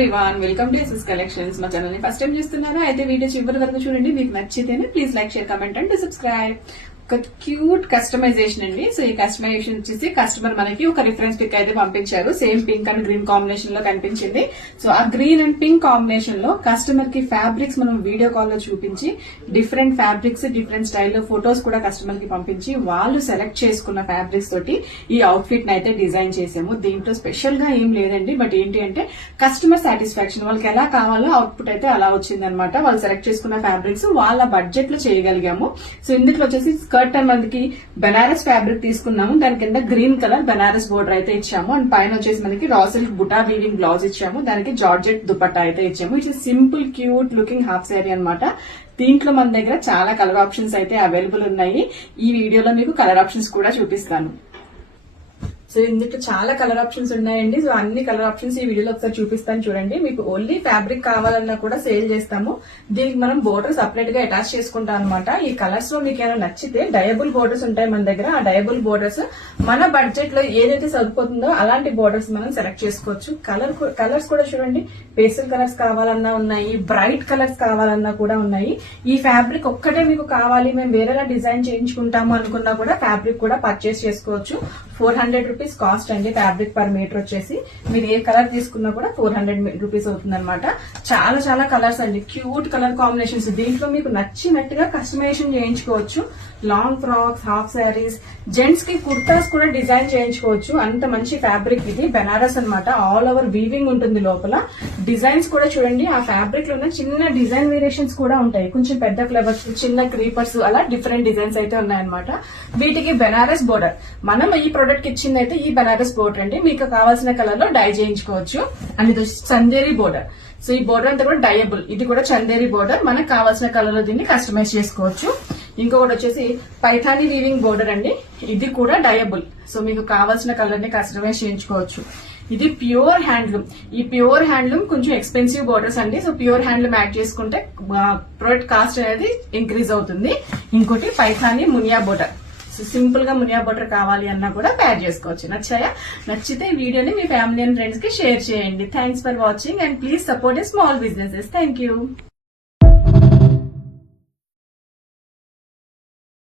Everyone, welcome to SS collections. మా channel ని first time చూస్తున్నారా అయితే వీడియో చివరి వరకు చూడండి. మీకు నచ్చితేనే please like, share, comment and subscribe. ఒక క్యూట్ కస్టమైజేషన్ అండి. సో ఈ కస్టమైజేషన్ వచ్చేసి కస్టమర్ మనకి ఒక రిఫరెన్స్ పిక్ అయితే పంపించారు. Same pink and green combination లో కనిపించింది. సో ఆ గ్రీన్ అండ్ పింక్ కాంబినేషన్ లో కస్టమర్ కి ఫ్యాబ్రిక్స్ మనం వీడియో కాల్ లో చూపించి డిఫరెంట్ ఫ్యాబ్రిక్స్, డిఫరెంట్ స్టైల్లో ఫొటోస్ కూడా కస్టమర్ కి పంపించి వాళ్ళు సెలెక్ట్ చేసుకున్న ఫ్యాబ్రిక్స్ తోటి ఈ అవుట్ ఫిట్ ని అయితే డిజైన్ చేసాము. దీంట్లో స్పెషల్ గా ఏం లేదండి, బట్ ఏంటి అంటే కస్టమర్ సాటిస్ఫాక్షన్, వాళ్ళకి ఎలా కావాలో అవుట్పుట్ అయితే అలా వచ్చింది అనమాట. వాళ్ళు సెలెక్ట్ చేసుకున్న ఫ్యాబ్రిక్స్ వాళ్ళ బడ్జెట్ లో చేయగలిగాము. సో ఇందులో వచ్చేసి స్కర్ట్ మనకి బెనారస్ ఫ్యాబ్రిక్ తీసుకున్నాము. దాని కింద గ్రీన్ కలర్ బెనారస్ బోర్డర్ అయితే ఇచ్చాము. అండ్ పైన వచ్చేసి మనకి raw silk buta weaving blouse ఇచ్చాము. దానికి జార్జెట్ దుపట్టా అయితే ఇచ్చాము. It's simple cute looking half sari అనమాట. దీంట్లో మన దగ్గర చాలా కలర్ ఆప్షన్స్ అయితే అవైలబుల్ ఉన్నాయి. ఈ వీడియోలో మీకు కలర్ ఆప్షన్స్ కూడా చూపిస్తాను. సో ఇందులో చాలా కలర్ ఆప్షన్స్ ఉన్నాయండి. సో అన్ని కలర్ ఆప్షన్స్ ఈ వీడియోలో ఒకసారి చూపిస్తాను చూడండి. మీకు ఓన్లీ ఫ్యాబ్రిక్ కావాలన్నా కూడా సేల్ చేస్తాము. దీనికి మనం బోర్డర్ సపరేట్ గా అటాచ్ చేసుకుంటాం అనమాట. ఈ కలర్స్ లో మీకు ఏమైనా నచ్చితే డయబుల్ బోర్డర్స్ ఉంటాయి మన దగ్గర. ఆ డయబుల్ బోర్డర్స్ మన బడ్జెట్ లో ఏదైతే సరిపోతుందో అలాంటి బోర్డర్స్ మనం సెలెక్ట్ చేసుకోవచ్చు. కలర్స్ కూడా చూడండి, పేస్టల్ కలర్స్ కావాలన్నా ఉన్నాయి, బ్రైట్ కలర్స్ కావాలన్నా కూడా ఉన్నాయి. ఈ ఫ్యాబ్రిక్ ఒక్కటే మీకు కావాలి, మేము వేరేలా డిజైన్ చేయించుకుంటాము అనుకున్నా కూడా ఫ్యాబ్రిక్ కూడా పర్చేస్ చేసుకోవచ్చు. 400 రూపీస్ కాస్ట్ అండి ఫ్యాబ్రిక్ పర్ మీటర్ వచ్చేసి. మీరు ఏ కలర్ తీసుకున్నా కూడా 400 రూపీస్ అవుతుంది అనమాట. చాలా చాలా కలర్స్ అండి, క్యూట్ కలర్ కాంబినేషన్స్. దీంట్లో మీకు నచ్చినట్టుగా కస్టమైజేషన్ చేయించుకోవచ్చు. Long frocks, half saris, gents కి కుర్తాస్ కూడా డిజైన్ చేయించుకోవచ్చు. అంత మంచి ఫ్యాబ్రిక్ ఇది. బెనారస్ అనమాట, ఆల్ ఓవర్ వీవింగ్ ఉంటుంది లోపల. డిజైన్స్ కూడా చూడండి, ఆ ఫ్యాబ్రిక్ లో చిన్న డిజైన్ వేరియేషన్స్ కూడా ఉంటాయి. కొంచెం పెద్ద ఫ్లవర్స్, చిన్న క్రీపర్స్, అలా డిఫరెంట్ డిజైన్స్ అయితే ఉన్నాయన్నమాట. వీటికి బెనారస్ బోర్డర్ మనం ఈ ప్రొడక్ట్ ఇచ్చింది అయితే ఈ బెనారస్ బోర్డర్ అండి. మీకు కావాల్సిన కలర్ లో డై చేయించుకోవచ్చు. అండ్ ఇది చందేరి బోర్డర్. సో ఈ బోర్డర్ అంతా కూడా డయబుల్. ఇది కూడా చందేరి బోర్డర్. మనకు కావాల్సిన కలర్ లో దీన్ని కస్టమైజ్ చేసుకోవచ్చు. ఇంకొకటి వచ్చేసి పైథానీ వీవింగ్ బోర్డర్ అండి. ఇది కూడా డయబుల్. సో మీకు కావాల్సిన కలర్ ని కస్టమైజ్ చేయించుకోవచ్చు. ఇది ప్యూర్ హ్యాండ్లూమ్. ఈ ప్యూర్ హ్యాండ్లూమ్ కొంచెం ఎక్స్పెన్సివ్ బోర్డర్స్ అండి. సో ప్యూర్ హ్యాండ్లూమ్ యాడ్ చేసుకుంటే ప్రొడక్ట్ కాస్ట్ అనేది ఇంక్రీజ్ అవుతుంది. ఇంకోటి Paithani Muniya border. So simple గా మునియా బోర్డర్ కావాలి అన్నా కూడా ప్యాక్ చేసుకోవచ్చు. నచ్చితే ఈ వీడియోని మీ ఫ్యామిలీ అండ్ ఫ్రెండ్స్ కి షేర్ చేయండి. Thanks for watching and please support small businesses. Thank you.